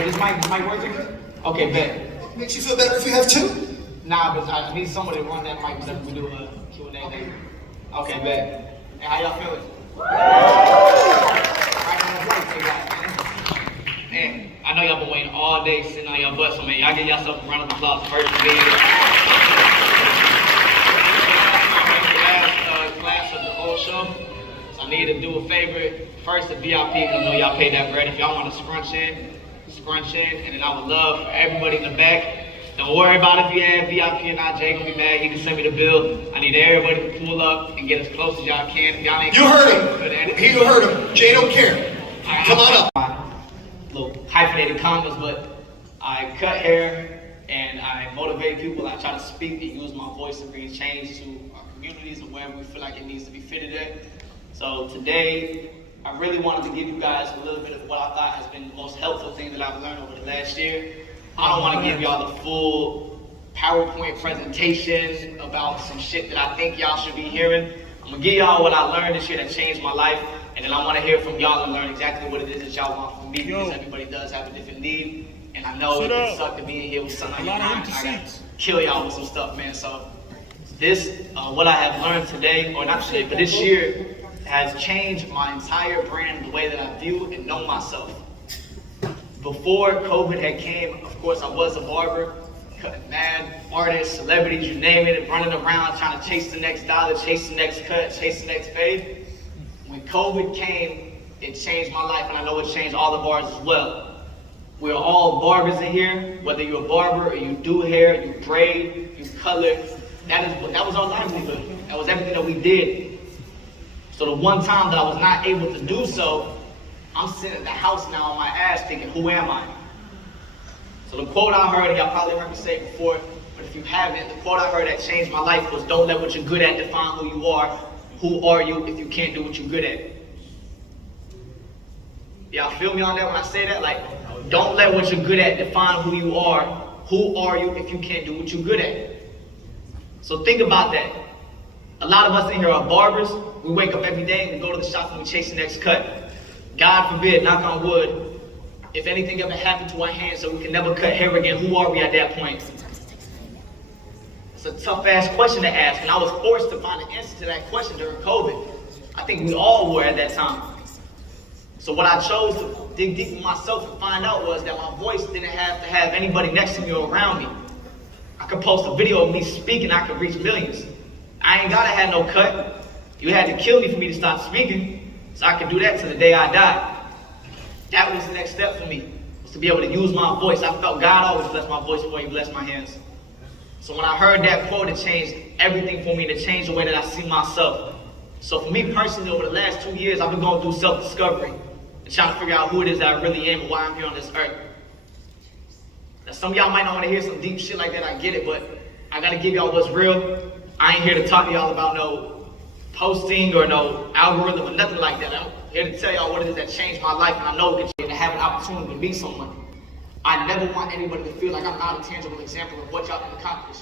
good. This mic working? Okay, bet. Makes you feel better if you have two? Nah, but I need somebody to run that mic so we do a Q&A thing. Okay, bet. Hey, how y'all feeling? Right on the break, they got, man. I know y'all been waiting all day sitting on your butts, so man, y'all give yourself a round of applause first for being class of the whole show. So I need to do a favor. First, the VIP, because I know y'all paid that bread. If y'all want to scrunch in, and then I would love for everybody in the back. Don't worry about if you have VIP or not. Jay gonna be mad. He can send me the bill. I need everybody to pull up and get as close as y'all can. If y'all ain't you heard him. He heard him. Jay don't care. Come on up. Little hyphenated comments, but I cut hair and I motivate people. I try to speak and use my voice to bring change to our communities and wherever we feel like it needs to be fitted at. So today, I really wanted to give you guys a little bit of what I thought has been the most helpful thing that I've learned over the last year. I don't want to give y'all the full PowerPoint presentation about some shit that I think y'all should be hearing. I'm going to give y'all what I learned this year that changed my life, and then I want to hear from y'all and learn exactly what it is that y'all want from me, because everybody does have a different need, and I know it can suck to be in here with something like mine. I got to kill y'all with some stuff, man. So this, what I have learned today, or not today, but this year, has changed my entire brand, the way that I view and know myself. Before COVID had came, of course, I was a barber, cutting mad artists, celebrities, you name it, running around trying to chase the next dollar, chase the next cut, chase the next fade. When COVID came, it changed my life, and I know it changed all the barbers as well. We're all barbers in here, whether you're a barber or you do hair, you braid, you color. That was our livelihood. That was everything that we did. So the one time that I was not able to do so, I'm sitting at the house now on my ass thinking, who am I? So the quote I heard, and y'all probably heard me say it before, but if you haven't, the quote I heard that changed my life was, don't let what you're good at define who you are. Who are you if you can't do what you're good at? Y'all feel me on that when I say that? Like, don't let what you're good at define who you are. Who are you if you can't do what you're good at? So think about that. A lot of us in here are barbers. We wake up every day and we go to the shop and we chase the next cut. God forbid, knock on wood, if anything ever happened to our hands so we can never cut hair again, who are we at that point? It's a tough ass question to ask, and I was forced to find an answer to that question during COVID. I think we all were at that time. So what I chose to dig deep in myself and find out was that my voice didn't have to have anybody next to me or around me. I could post a video of me speaking, I could reach millions. I ain't gotta have no cut. You had to kill me for me to stop speaking, so I could do that till the day I died. That was the next step for me, was to be able to use my voice. I felt God always bless my voice before he blessed my hands. So when I heard that quote, it changed everything for me, to change the way that I see myself. So for me personally, over the last 2 years, I've been going through self-discovery and trying to figure out who it is that I really am and why I'm here on this earth. Now, some of y'all might not want to hear some deep shit like that, I get it, but I gotta give y'all what's real. I ain't here to talk to y'all about no posting or no algorithm or nothing like that. I'm here to tell y'all what it is that changed my life, and I know it can change, to have an opportunity to meet someone. I never want anybody to feel like I'm not a tangible example of what y'all can accomplish.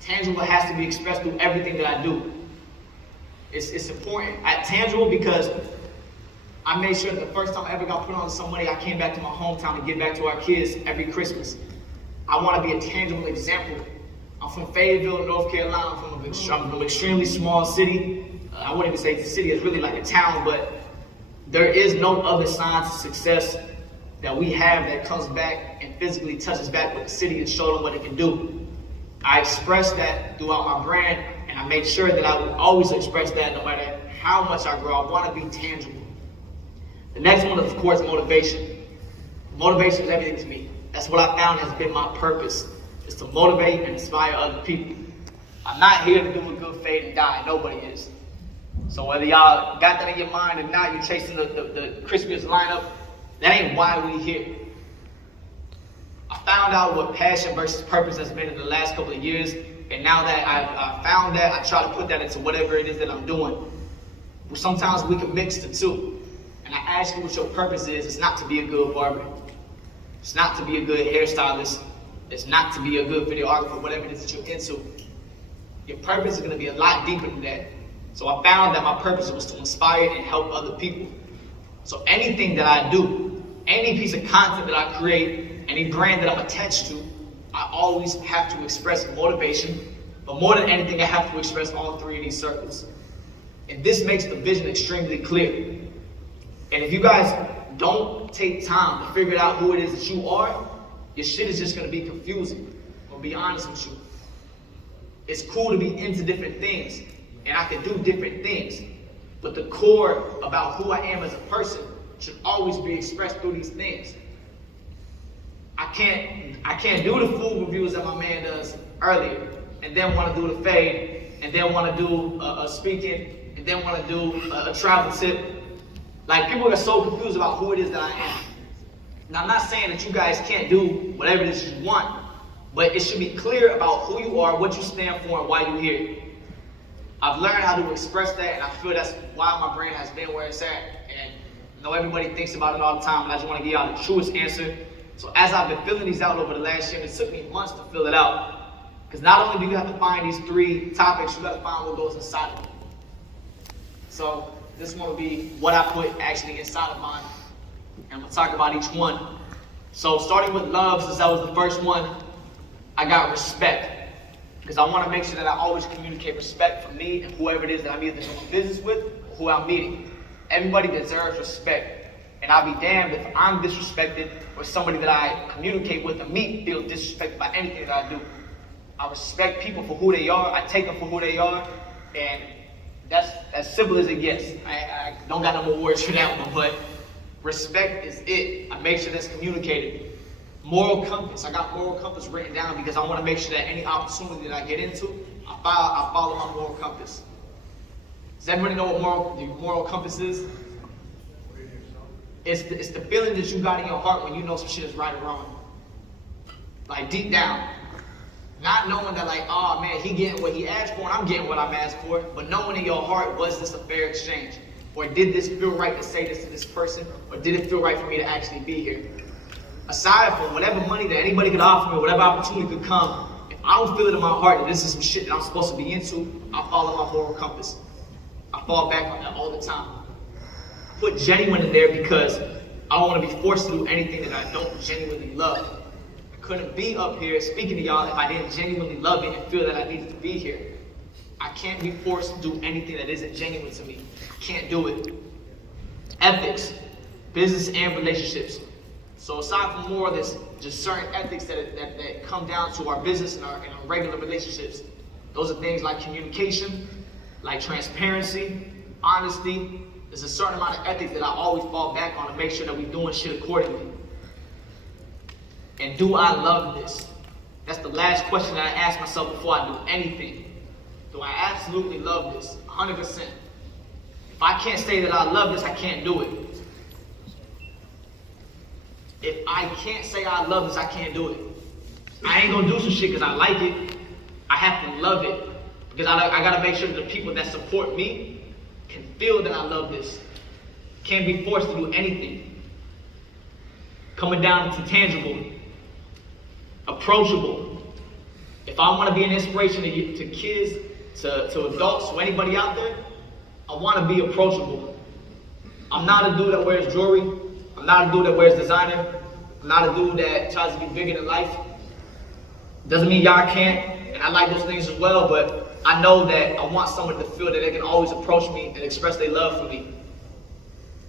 Tangible has to be expressed through everything that I do. It's important. Tangible because I made sure that the first time I ever got put on some money, I came back to my hometown to give back to our kids every Christmas. I want to be a tangible example. I'm from Fayetteville, North Carolina. I'm from an extremely small city. I wouldn't even say it's a city, it's really like a town, but there is no other signs of success that we have that comes back and physically touches back with the city and show them what it can do. I expressed that throughout my brand, and I made sure that I would always express that no matter how much I grow. I want to be tangible. The next one is, of course, motivation. Motivation is everything to me. That's what I found has been my purpose, is to motivate and inspire other people. I'm not here to do a good fade and die. Nobody is. So whether y'all got that in your mind or not, you're chasing the crispiest lineup, that ain't why we here. I found out what passion versus purpose has been in the last couple of years, and now that I found that, I try to put that into whatever it is that I'm doing. But sometimes we can mix the two. And I ask you what your purpose is. It's not to be a good barber. It's not to be a good hairstylist. It's not to be a good videographer, whatever it is that you're into. Your purpose is going to be a lot deeper than that. So I found that my purpose was to inspire and help other people. So anything that I do, any piece of content that I create, any brand that I'm attached to, I always have to express motivation, but more than anything, I have to express all three of these circles. And this makes the vision extremely clear. And if you guys don't take time to figure out who it is that you are, your shit is just gonna be confusing. I'll be honest with you. It's cool to be into different things, and I can do different things, but the core about who I am as a person should always be expressed through these things. I can't do the food reviews that my man does earlier, and then want to do the fade, and then want to do a speaking, and then want to do a travel tip. Like, people are so confused about who it is that I am. Now, I'm not saying that you guys can't do whatever it is you want, but it should be clear about who you are, what you stand for, and why you're here. I've learned how to express that, and I feel that's why my brand has been where it's at. And I know everybody thinks about it all the time, and I just want to give y'all the truest answer. So as I've been filling these out over the last year, and it took me months to fill it out, because not only do you have to find these three topics, you got to find what goes inside of them. So this one will be what I put actually inside of mine, and we'll talk about each one. So starting with love, since that was the first one, I got respect. Because I want to make sure that I always communicate respect for me and whoever it is that I'm either doing business with or who I'm meeting. Everybody deserves respect. And I'll be damned if I'm disrespected or somebody that I communicate with or meet feels disrespected by anything that I do. I respect people for who they are. I take them for who they are. And that's as simple as it gets. I don't got no more words for that one, but respect is it. I make sure that's communicated. Moral compass. I got moral compass written down because I want to make sure that any opportunity that I get into, I follow my moral compass. Does everybody know what the moral compass is? It's the feeling that you got in your heart when you know some shit is right or wrong. Like deep down. Not knowing that, like, oh man, he getting what he asked for and I'm getting what I'm asked for, but knowing in your heart, was this a fair exchange? Or did this feel right to say this to this person? Or did it feel right for me to actually be here? Aside from whatever money that anybody could offer me, whatever opportunity could come, if I don't feel it in my heart that this is some shit that I'm supposed to be into, I follow my moral compass. I fall back on that all the time. I put genuine in there because I don't want to be forced to do anything that I don't genuinely love. I couldn't be up here speaking to y'all if I didn't genuinely love it and feel that I needed to be here. I can't be forced to do anything that isn't genuine to me. I can't do it. Ethics, business and relationships. So aside from more of this, just certain ethics that come down to our business and our regular relationships. Those are things like communication, like transparency, honesty. There's a certain amount of ethics that I always fall back on to make sure that we're doing shit accordingly. And do I love this? That's the last question that I ask myself before I do anything. Do I absolutely love this? 100%. If I can't say that I love this, I can't do it. If I can't say I love this, I can't do it. I ain't gonna do some shit because I like it. I have to love it. Because I gotta make sure that the people that support me can feel that I love this. Can't be forced to do anything. Coming down to tangible. Approachable. If I want to be an inspiration to kids, to adults, to anybody out there, I want to be approachable. I'm not a dude that wears jewelry. I'm not a dude that wears designer. I'm not a dude that tries to be bigger than life. Doesn't mean y'all can't, and I like those things as well, but I know that I want someone to feel that they can always approach me and express their love for me.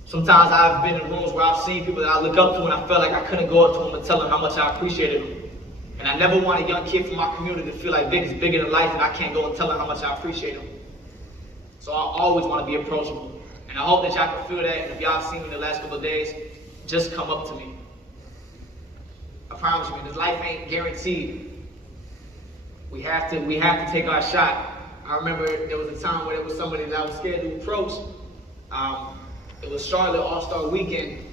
Sometimes I've been in rooms where I've seen people that I look up to and I felt like I couldn't go up to them and tell them how much I appreciated them. And I never want a young kid from my community to feel like Vick is bigger than life and I can't go and tell them how much I appreciate them. So I always want to be approachable. And I hope that y'all can feel that. And if y'all have seen me in the last couple of days, just come up to me. I promise you, man, this life ain't guaranteed. We have to take our shot. I remember there was a time where there was somebody that I was scared to approach. It was Charlotte All-Star Weekend.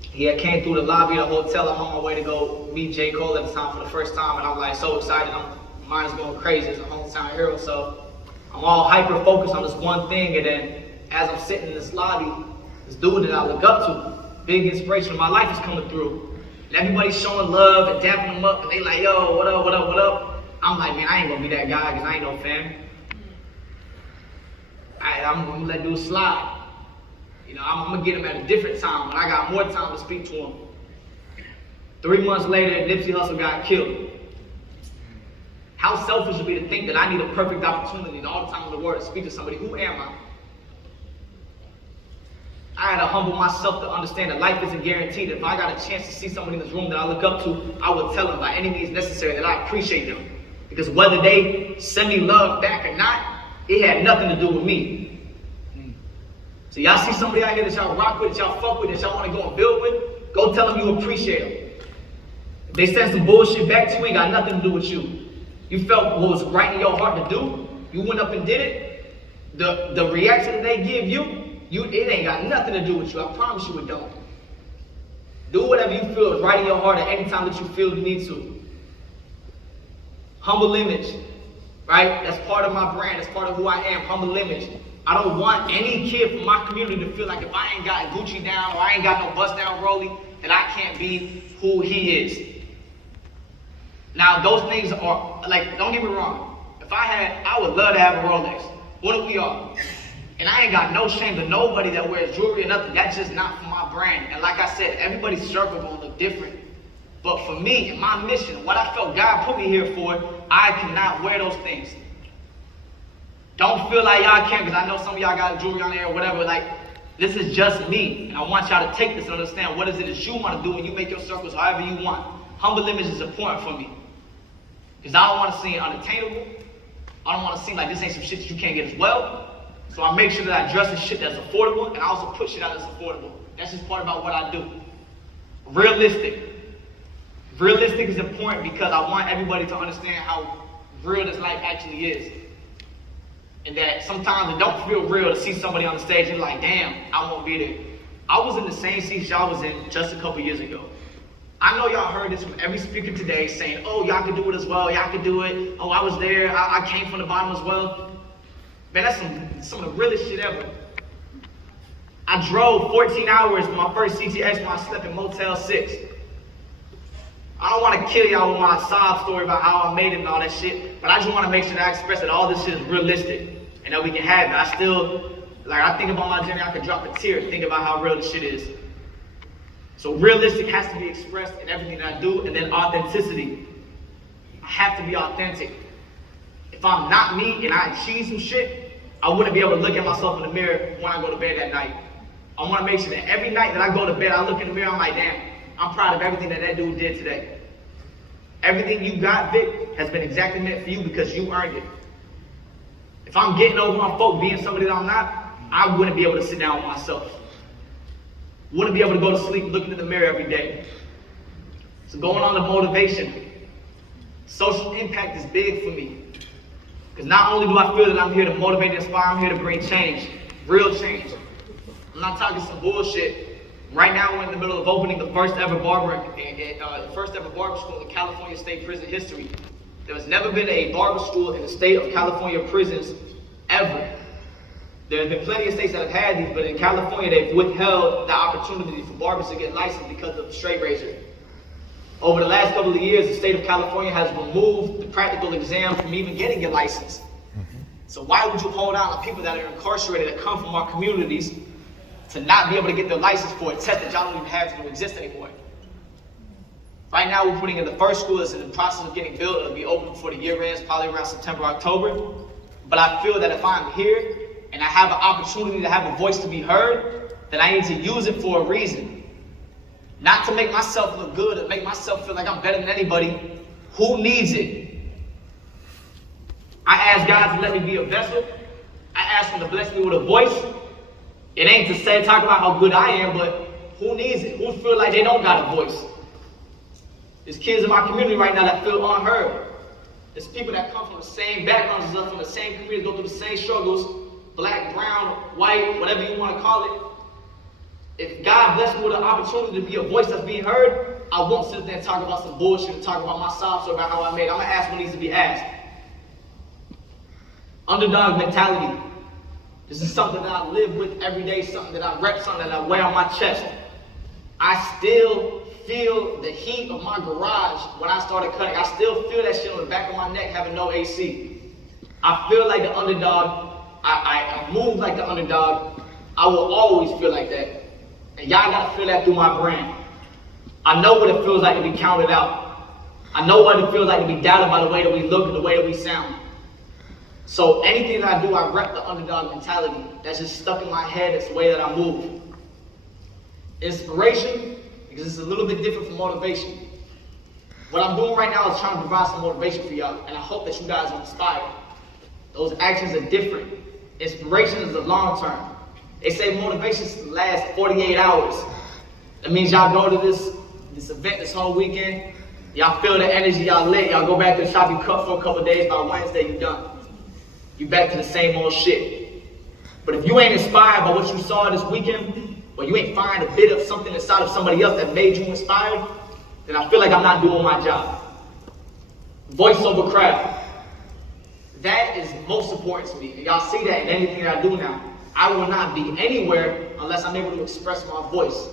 He had came through the lobby of the hotel. I'm on my way to go meet J. Cole at the time for the first time, and I'm like so excited. My mind is going crazy as a hometown hero. So I'm all hyper focused on this one thing, and then as I'm sitting in this lobby, this dude that I look up to, big inspiration of my life, is coming through. And everybody's showing love and dapping him up, and they like, yo, what up, what up, what up? I'm like, man, I ain't gonna be that guy because I ain't no fan. I'm gonna let dude slide. You know, I'm gonna get him at a different time when I got more time to speak to him. 3 months later, Nipsey Hussle got killed. How selfish would it be to think that I need a perfect opportunity and all the time in the world to speak to somebody? Who am I? I had to humble myself to understand that life isn't guaranteed. If I got a chance to see somebody in this room that I look up to, I would tell them by any means necessary that I appreciate them. Because whether they send me love back or not, it had nothing to do with me. So y'all see somebody out here that y'all rock with, that y'all fuck with, that y'all want to go and build with, go tell them you appreciate them. If they send some bullshit back to you, ain't got nothing to do with you. You felt what was right in your heart to do, you went up and did it, the reaction that they give you, it ain't got nothing to do with you. I promise you it don't. Do whatever you feel is right in your heart at any time that you feel you need to. Humble image, right? That's part of my brand. That's part of who I am, humble image. I don't want any kid from my community to feel like if I ain't got Gucci down or I ain't got no bust down rollie, that I can't be who he is. Now, those things are, like, don't get me wrong. If I would love to have a Rolex. What if we are? And I ain't got no shame to nobody that wears jewelry or nothing. That's just not for my brand. And like I said, everybody's circle gonna look different. But for me and my mission, what I felt God put me here for, I cannot wear those things. Don't feel like y'all can't, because I know some of y'all got jewelry on there or whatever. Like, this is just me. And I want y'all to take this and understand what is it that you want to do when you make your circles however you want. Humble image is important for me. Because I don't want to seem unattainable. I don't want to seem like this ain't some shit that you can't get as well. So I make sure that I dress in shit that's affordable, and I also put shit out that's affordable. That's just part about what I do. Realistic. Realistic is important because I want everybody to understand how real this life actually is. And that sometimes it don't feel real to see somebody on the stage and like, damn, I won't be there. I was in the same seat y'all was in just a couple years ago. I know y'all heard this from every speaker today saying, oh, y'all can do it as well, y'all can do it. Oh, I was there, I came from the bottom as well. Man, that's some of the realest shit ever. I drove 14 hours for my first CT Expo. I slept in Motel 6. I don't want to kill y'all with my sob story about how I made it and all that shit, but I just want to make sure that I express that all this shit is realistic and that we can have it. I still, like, I think about my journey, I could drop a tear think about how real this shit is. So realistic has to be expressed in everything that I do, and then authenticity. I have to be authentic. If I'm not me and I achieve some shit, I wouldn't be able to look at myself in the mirror when I go to bed at night. I want to make sure that every night that I go to bed, I look in the mirror, I'm like, damn, I'm proud of everything that dude did today. Everything you got, Vic, has been exactly meant for you because you earned it. If I'm getting over on folk being somebody that I'm not, I wouldn't be able to sit down with myself. Wouldn't be able to go to sleep looking in the mirror every day. So going on to motivation. Social impact is big for me. Because not only do I feel that I'm here to motivate and inspire, I'm here to bring change. Real change. I'm not talking some bullshit. Right now we're in the middle of opening the first ever barber school in California State Prison history. There has never been a barber school in the state of California prisons ever. There have been plenty of states that have had these, but in California they've withheld the opportunity for barbers to get licensed because of the straight razor. Over the last couple of years, the state of California has removed the practical exam from even getting your license. So why would you hold out on people that are incarcerated that come from our communities to not be able to get their license for a test that y'all don't even have to exist anymore? Right now we're putting in the first school that's in the process of getting built. It'll be open before the year ends, probably around September, October. But I feel that if I'm here and I have an opportunity to have a voice to be heard, then I need to use it for a reason. Not to make myself look good or make myself feel like I'm better than anybody. Who needs it? I ask God to let me be a vessel. I ask Him to bless me with a voice. It ain't to say, talk about how good I am, but who needs it? Who feel like they don't got a voice? There's kids in my community right now that feel unheard. There's people that come from the same backgrounds as us, from the same community, go through the same struggles, black, brown, white, whatever you want to call it. If God blessed me with an opportunity to be a voice that's being heard, I won't sit there and talk about some bullshit and talk about my sob story about how I made it. I'm going to ask what needs to be asked. Underdog mentality. This is something that I live with every day, something that I rep, something that I wear on my chest. I still feel the heat of my garage when I started cutting. I still feel that shit on the back of my neck having no AC. I feel like the underdog. I move like the underdog. I will always feel like that. And y'all gotta feel that through my brand. I know what it feels like to be counted out. I know what it feels like to be doubted by the way that we look and the way that we sound. So anything that I do, I rep the underdog mentality. That's just stuck in my head. It's the way that I move. Inspiration, because it's a little bit different from motivation. What I'm doing right now is trying to provide some motivation for y'all, and I hope that you guys are inspired. Those actions are different. Inspiration is the long term. They say motivation is the last 48 hours. That means y'all go to this event this whole weekend, y'all feel the energy, y'all lit, y'all go back to the shop, you cut for a couple days, by Wednesday you done. You back to the same old shit. But if you ain't inspired by what you saw this weekend, or you ain't find a bit of something inside of somebody else that made you inspired, then I feel like I'm not doing my job. Voiceover craft. That is most important to me. And y'all see that in anything that I do now. I will not be anywhere unless I'm able to express my voice.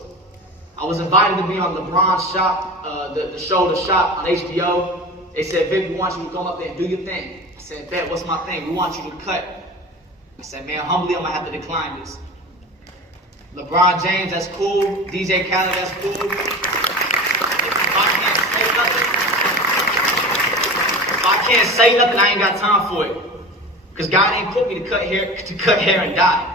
I was invited to be on the Braun shop, the show The Shop on HBO. They said, Vick, we want you to come up there and do your thing. I said, bet, what's my thing? We want you to cut. I said, man, humbly, I'm gonna have to decline this. LeBron James, that's cool. DJ Khaled, that's cool. If I can't say nothing, I ain't got time for it. Because God ain't put me to cut hair and dye.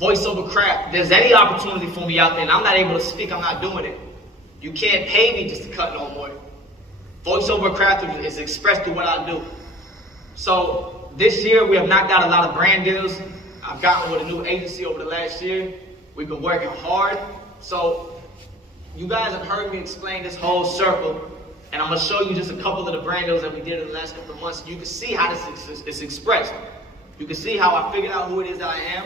Voiceover craft. If there's any opportunity for me out there and I'm not able to speak, I'm not doing it. You can't pay me just to cut no more. Voiceover craft is expressed through what I do. So this year we have knocked out a lot of brand deals. I've gotten with a new agency over the last year. We've been working hard. So you guys have heard me explain this whole circle, and I'm gonna show you just a couple of the brand deals that we did in the last couple of months. You can see how this is expressed. You can see how I figured out who it is that I am.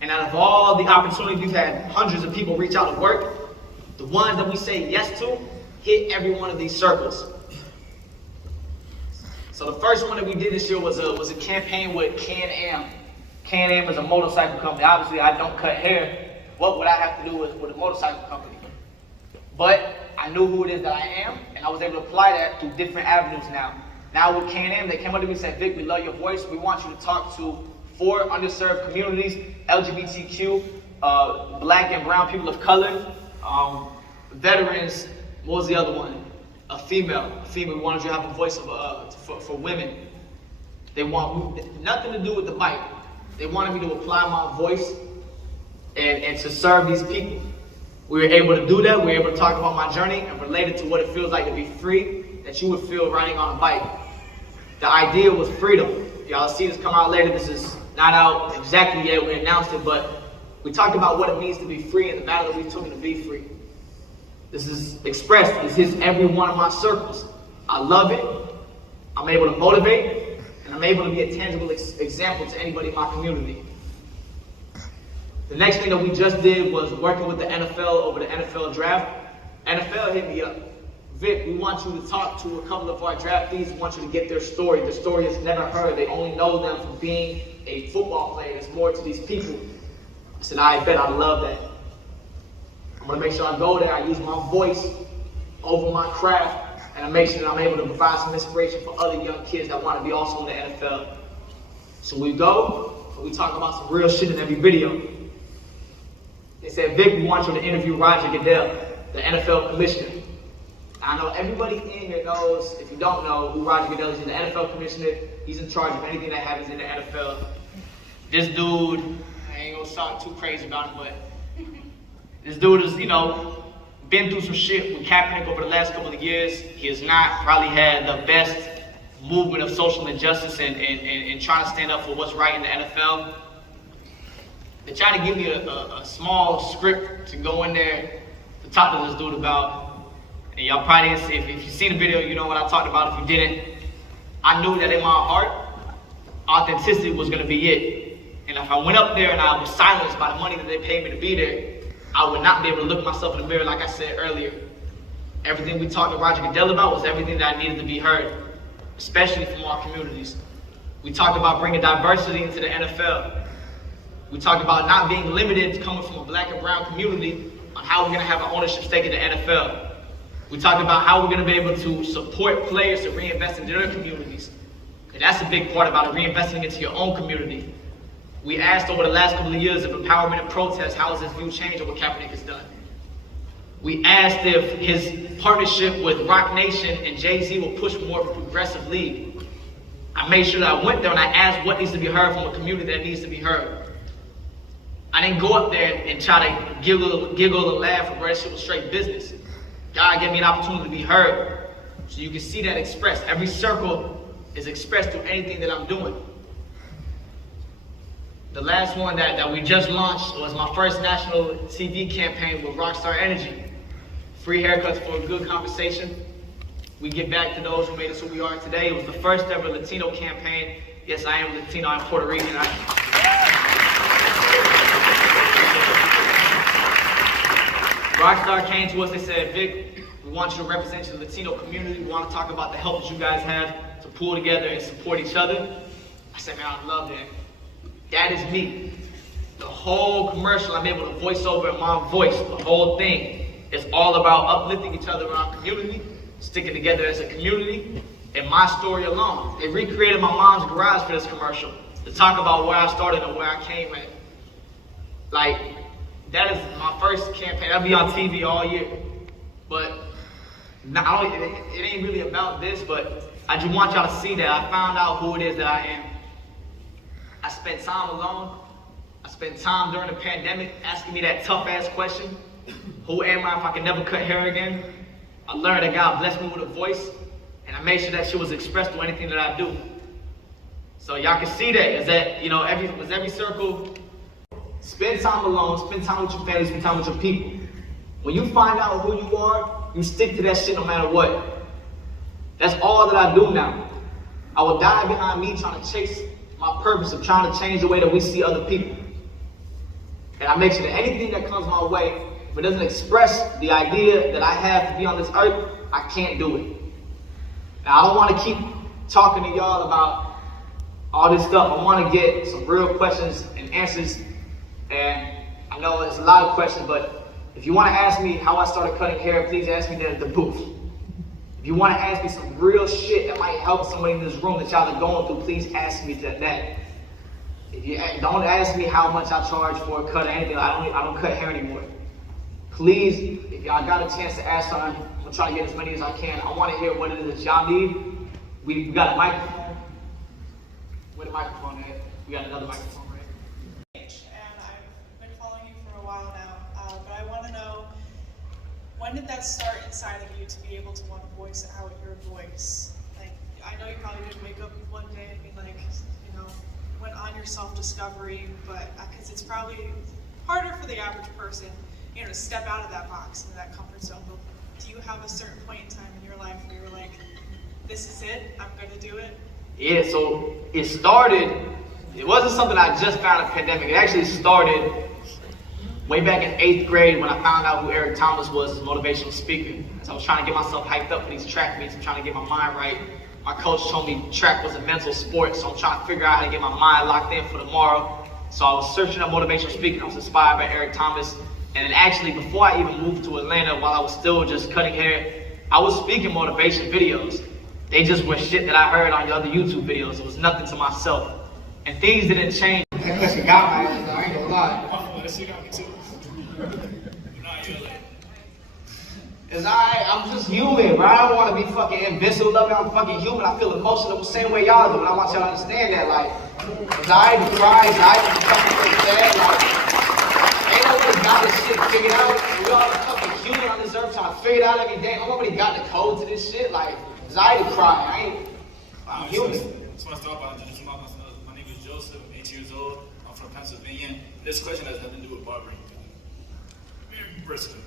And out of all the opportunities, we've had hundreds of people reach out to work. The ones that we say yes to hit every one of these circles. So the first one that we did this year was a campaign with Can-Am. Can-Am is a motorcycle company. Obviously, I don't cut hair. What would I have to do with a motorcycle company? But I knew who it is that I am, and I was able to apply that through different avenues now. Now with Can-Am, they came up to me and said, Vick, we love your voice. We want you to talk to 4 underserved communities, LGBTQ, black and brown people of color, veterans. What was the other one? A female. We wanted you to have a voice for women. They want nothing to do with the bike. They wanted me to apply my voice and to serve these people. We were able to do that. We were able to talk about my journey and relate it to what it feels like to be free, that you would feel riding on a bike. The idea was freedom. Y'all see this come out later. This is not out exactly yet. We announced it, but we talked about what it means to be free and the battle that we took to be free. This is expressed. This hits every one of my circles. I love it. I'm able to motivate, and I'm able to be a tangible example to anybody in my community. The next thing that we just did was working with the NFL over the NFL draft. NFL hit me up. Vick, we want you to talk to a couple of our draftees. We want you to get their story. The story is never heard. They only know them from being a football player. There's more to these people. I said, I bet, I love that. I'm going to make sure I go there. I use my voice over my craft, and I make sure that I'm able to provide some inspiration for other young kids that want to be also in the NFL. So we go, and we talk about some real shit in every video. They said, Vick, we want you to interview Roger Goodell, the NFL commissioner. I know everybody in here knows, if you don't know who Roger Goodell is, he's the NFL commissioner. He's in charge of anything that happens in the NFL. This dude, I ain't gonna talk too crazy about him, but this dude has, been through some shit with Kaepernick over the last couple of years. He has not probably had the best movement of social injustice and trying to stand up for what's right in the NFL. They tried to give me a small script to go in there to talk to this dude about. And y'all probably didn't see, if you've seen the video, you know what I talked about. If you didn't, I knew that in my heart, authenticity was gonna be it. And if I went up there and I was silenced by the money that they paid me to be there, I would not be able to look myself in the mirror like I said earlier. Everything we talked to Roger Goodell about was everything that I needed to be heard, especially from our communities. We talked about bringing diversity into the NFL. We talked about not being limited to coming from a black and brown community on how we're gonna have an ownership stake in the NFL. We talked about how we're gonna be able to support players to reinvest in their communities. And that's a big part about it, reinvesting into your own community. We asked over the last couple of years of empowerment and protest, how has his view changed on what Kaepernick has done? We asked if his partnership with Rock Nation and Jay-Z will push more of a progressive league. I made sure that I went there and I asked what needs to be heard from a community that needs to be heard. I didn't go up there and try to giggle and laugh, or that shit was straight business. God gave me an opportunity to be heard. So you can see that expressed. Every circle is expressed through anything that I'm doing. The last one that we just launched was my first national TV campaign with Rockstar Energy. Free haircuts for a good conversation. We give back to those who made us who we are today. It was the first ever Latino campaign. Yes, I am Latino, I'm Puerto Rican. Rockstar came to us, they said, Vic, we want you to represent your Latino community. We want to talk about the help that you guys have to pull together and support each other. I said, man, I love that. That is me. The whole commercial, I'm able to voice over in my voice. The whole thing is all about uplifting each other in our community, sticking together as a community, and my story alone. They recreated my mom's garage for this commercial to talk about where I started and where I came at. Like, that is my first campaign. That'll be on TV all year. But it ain't really about this, but I just want y'all to see that I found out who it is that I am. I spent time alone. I spent time during the pandemic asking me that tough ass question. Who am I if I could never cut hair again? I learned that God blessed me with a voice, and I made sure that shit was expressed through anything that I do. So y'all can see that, is that, you know, every circle, spend time alone, spend time with your family, spend time with your people. When you find out who you are, you stick to that shit no matter what. That's all that I do now. I will die behind me trying to chase my purpose of trying to change the way that we see other people. And I make sure that anything that comes my way, if it doesn't express the idea that I have to be on this earth, I can't do it. Now, I don't want to keep talking to y'all about all this stuff. I want to get some real questions and answers. And I know it's a lot of questions, but if you want to ask me how I started cutting hair, please ask me that at the booth. If you want to ask me some real shit that might help somebody in this room that y'all are going through, please ask me that. If you don't ask me how much I charge for a cut or anything, I don't cut hair anymore. Please, if y'all got a chance to ask something, I'm gonna try to get as many as I can. I want to hear what it is that y'all need. We got a microphone. Where the microphone at? We got another microphone, right? And I've been following you for a while now, but I want to know, when did that start inside of you to be able to want to voice out your voice? Like, I know you probably didn't wake up one day and be like, you know, went on your self-discovery, but because it's probably harder for the average person, you know, to step out of that box, into that comfort zone. But do you have a certain point in time in your life where you're like, this is it, I'm going to do it? Yeah, so it wasn't something I just found in the pandemic. It actually started way back in 8th grade when I found out who Eric Thomas was as a motivational speaker. So I was trying to get myself hyped up for these track meets. I'm trying to get my mind right. My coach told me track was a mental sport, so I'm trying to figure out how to get my mind locked in for tomorrow. So I was searching up motivational speaking. I was inspired by Eric Thomas. And then actually, before I even moved to Atlanta, while I was still just cutting hair, I was speaking motivation videos. They just were shit that I heard on the other YouTube videos. It was nothing to myself. And things didn't change. That question got my ass, I ain't gonna lie. That shit got me too. It's alright, I'm just human, bro. I don't want to be fucking invincible. I'm fucking human. I feel emotional the same way y'all do. And I want y'all to understand that, like, it's alright to cry, it's alright to fucking sad, like, ain't nobody got this shit figured out. We all fucking human on this earth trying to figure it out every day. Nobody got the code to this shit. Like, it's alright to cry. I'm human. Just want to start by introducing myself. My name is Joseph, I'm 8 years old. I'm from Pennsylvania. This question has nothing to do with barbering. Very personal.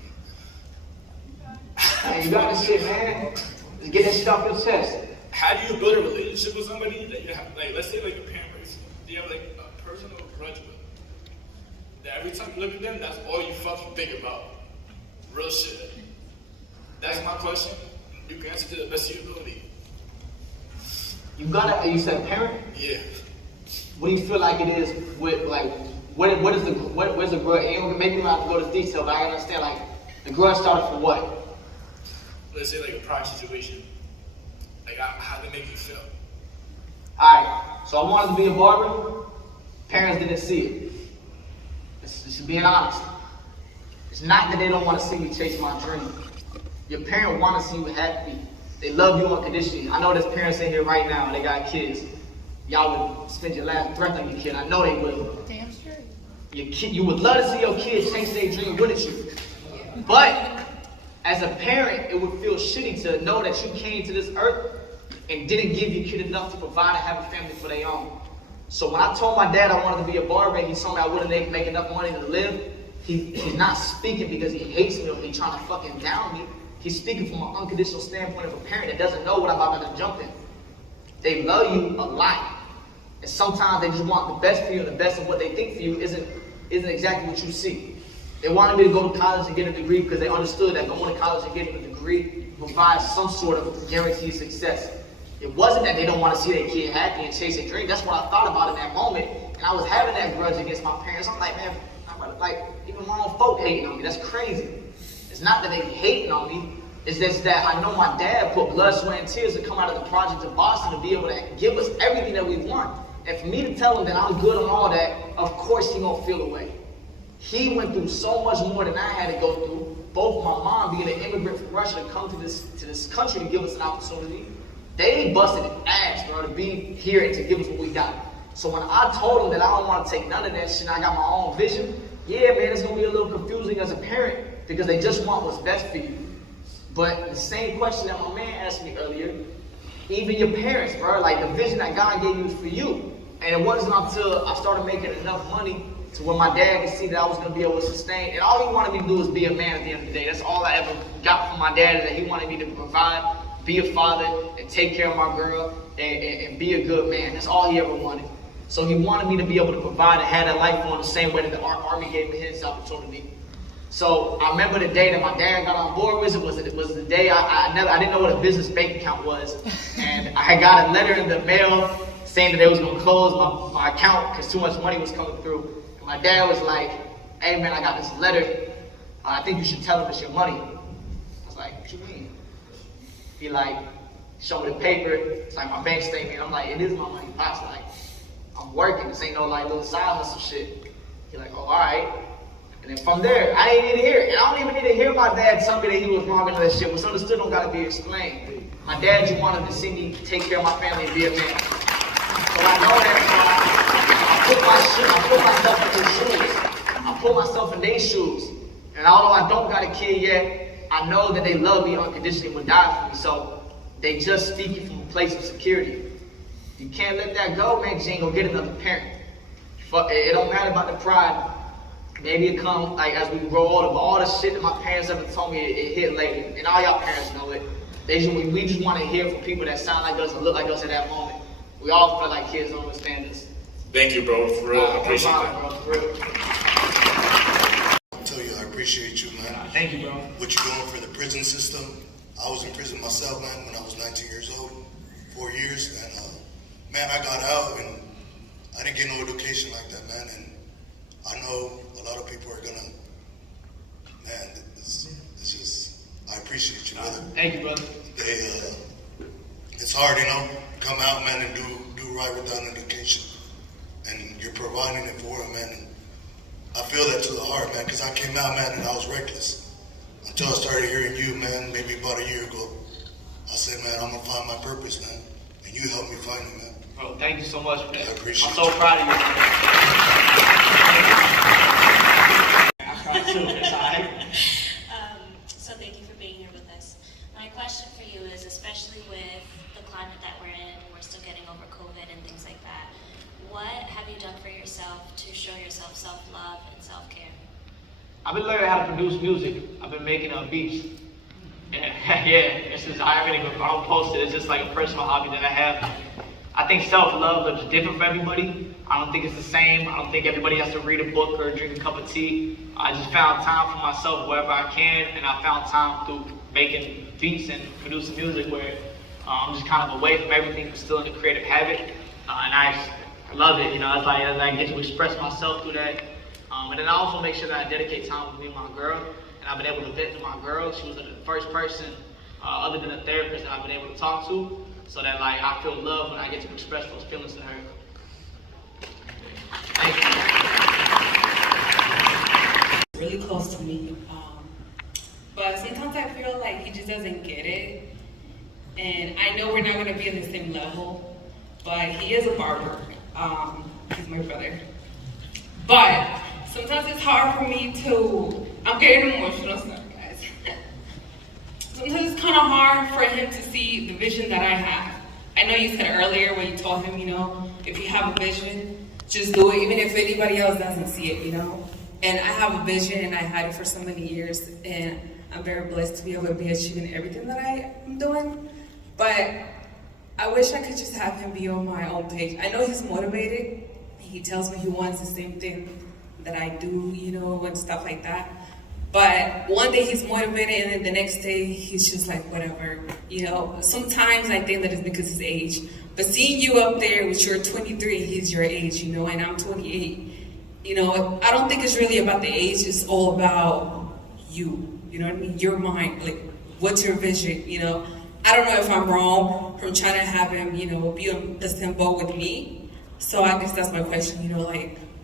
Hey, you got this shit, man. Just get that shit off your chest. How do you build a relationship with somebody that you have, like, let's say like a parent person, do you have like a personal grudge with? That every time you look at them, that's all you fucking think about. Real shit. That's my question. You can answer to the best of your ability. You said parent? Yeah. What do you feel like it is with, like, where's the grudge? Maybe you don't have to go to detail, but I understand, like, the grudge started for what? Let's say like a prior situation. Like how did it make you feel? Alright, so I wanted to be a barber. Parents didn't see it. Just being honest. It's not that they don't want to see me chase my dream. Your parents want to see you happy. They love you unconditionally. I know there's parents in here right now, they got kids. Y'all would spend your last breath on your kid. I know they would. Damn straight. Your kid, you would love to see your kids chase their dream with you. But as a parent, it would feel shitty to know that you came to this earth and didn't give your kid enough to provide and have a family for their own. So when I told my dad I wanted to be a barber and he told me I wouldn't make enough money to live, he's not speaking because he hates me or he's trying to fucking down me. He's speaking from an unconditional standpoint of a parent that doesn't know what I'm about to jump in. They love you a lot. And sometimes they just want the best for you, and the best of what they think for you isn't exactly what you see. They wanted me to go to college and get a degree because they understood that going to college and getting a degree provides some sort of guaranteed success. It wasn't that they don't want to see their kid happy and chase their dream. That's what I thought about in that moment. And I was having that grudge against my parents. I'm like, man, even my own folk hating on me. That's crazy. It's not that they hating on me. It's just that I know my dad put blood, sweat, and tears to come out of the project of Boston to be able to give us everything that we want. And for me to tell him that I'm good on all that, of course he gonna feel away. He went through so much more than I had to go through. Both my mom being an immigrant from Russia to come to this country to give us an opportunity. They busted ass, bro, to be here and to give us what we got. So when I told them that I don't want to take none of that shit, I got my own vision, yeah, man, it's going to be a little confusing as a parent because they just want what's best for you. But the same question that my man asked me earlier, even your parents, bro, like the vision that God gave you is for you. And it wasn't until I started making enough money to where my dad could see that I was going to be able to sustain. And all he wanted me to do was be a man at the end of the day. That's all I ever got from my dad, is that he wanted me to provide, be a father, and take care of my girl, and be a good man. That's all he ever wanted. So he wanted me to be able to provide and have that life for him the same way that the Army gave me his opportunity. So I remember the day that my dad got on board with it was the day I didn't know what a business bank account was. And I had got a letter in the mail saying that they was going to close my account because too much money was coming through. And my dad was like, hey man, I got this letter. I think you should tell them it's your money. I was like, what you mean? He like, showed me the paper. It's like my bank statement. I'm like, it is my money, Pops. Like, I'm working. This ain't no like little side hustle shit. He like, oh, all right. And then from there, I didn't need to hear it. And I don't even need to hear my dad tell me that he was wrong and that shit. What's understood don't gotta be explained. My dad just wanted to see me take care of my family and be a man. So I know that I put myself in their shoes. And although I don't got a kid yet, I know that they love me unconditionally and would die for me. So they just speaking from a place of security. You can't let that go, man, because you ain't gonna get another parent. It don't matter about the pride. Maybe it comes like as we grow older, but all the shit that my parents ever told me, it hit later. And all y'all parents know it. We just want to hear from people that sound like us and look like us at that moment. We all feel like kids don't understand us. Thank you, bro. For real, I appreciate that. Bro, for real. I'll tell you, I appreciate you, man. Thank you, bro. What you're doing for the prison system. I was in prison myself, man, when I was 19 years old, 4 years, and man, I got out and I didn't get no education like that, man. And I know a lot of people are gonna, man, it's just, I appreciate you, brother. Thank you, brother. It's hard, you know, come out, man, and do right without an education. And you're providing it for them, man. And I feel that to the heart, man, because I came out, man, and I was reckless. Until I started hearing you, man, maybe about a year ago. I said, man, I'm gonna find my purpose, man. And you helped me find it, man. Bro, thank you so much, man. I appreciate I'm so proud of you. I try too, it's all right. So thank you for being here with us. My question for you is, especially with the climate that we're in, we're still getting over COVID and things like that, what have you done for yourself to show yourself self-love and self-care? I've been learning how to produce music. I've been making beats. And yeah, it's just, I don't post it. It's just like a personal hobby that I have. I think self-love looks different for everybody. I don't think it's the same. I don't think everybody has to read a book or drink a cup of tea. I just found time for myself wherever I can, and I found time through making beats and producing music where I'm just kind of away from everything, but still in the creative habit. And I love it, you know. It's like I get to express myself through that. And then I also make sure that I dedicate time with me and my girl. And I've been able to vent to my girl. She was the first person, other than a therapist, that I've been able to talk to. So that like I feel love when I get to express those feelings to her. Really close to me, but sometimes I feel like he just doesn't get it, and I know we're not going to be on the same level, but he is a barber. He's my brother, but sometimes it's hard for me to, I'm getting emotional, sorry guys. Sometimes it's kind of hard for him to see the vision that I have. I know you said earlier when you told him, if you have a vision, just do it, even if anybody else doesn't see it, And I have a vision, and I had it for so many years, and I'm very blessed to be able to be achieving everything that I am doing. But I wish I could just have him be on my own page. I know he's motivated. He tells me he wants the same thing that I do, and stuff like that. But one day he's motivated, and then the next day he's just like, whatever. Sometimes I think that it's because of his age. But seeing you up there with your 23, he's your age, and I'm 28. I don't think it's really about the age. It's all about you. You know what I mean? Your mind. Like, what's your vision? I don't know if I'm wrong from trying to have him, be on the same boat with me. So I guess that's my question.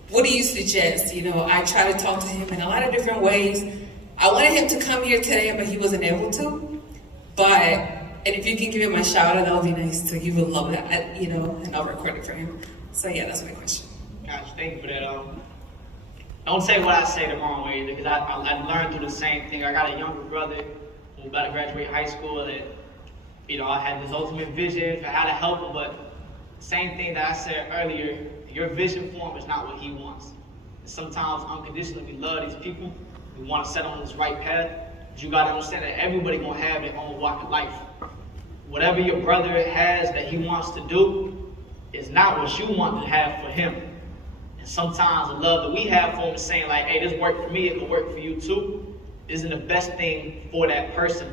What do you suggest? I try to talk to him in a lot of different ways. I wanted him to come here today, but he wasn't able to. And if you can give him a shout out, that would be nice too. He would love that, and I'll record it for him. So yeah, that's my question. Gotcha, thank you for that. Don't say what I say the wrong way, because I learned through the same thing. I got a younger brother who about to graduate high school, and I had this ultimate vision for how to help him, but same thing that I said earlier, your vision for him is not what he wants. And sometimes unconditionally we love these people, we want to set them on this right path, but you got to understand that everybody gonna have their own walk of life. Whatever your brother has that he wants to do is not what you want to have for him. And sometimes the love that we have for him is saying like, hey, this worked for me, it could work for you too, isn't the best thing for that person.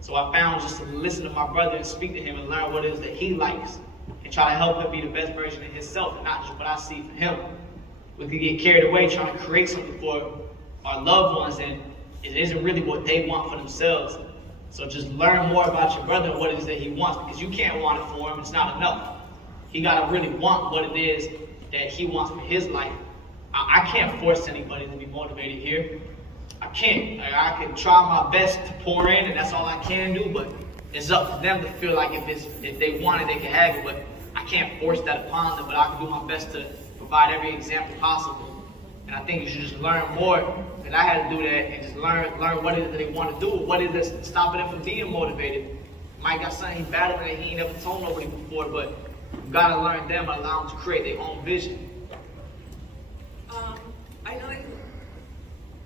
So I found just to listen to my brother and speak to him and learn what it is that he likes and try to help him be the best version of himself and not just what I see for him. We can get carried away trying to create something for our loved ones, and it isn't really what they want for themselves. So just learn more about your brother and what it is that he wants, because you can't want it for him, it's not enough. He gotta really want what it is that he wants for his life. I can't force anybody to be motivated here. I can't. I can try my best to pour in, and that's all I can do, but it's up to them to feel like if they want it, they can have it, but I can't force that upon them, but I can do my best to provide every example possible. And I think you should just learn more, because I had to do that, and just learn what it is that they want to do, what it is that's stopping them from being motivated. Mike got something he's battling that he ain't never told nobody before, but you gotta learn them and allow them to create their own vision. I know that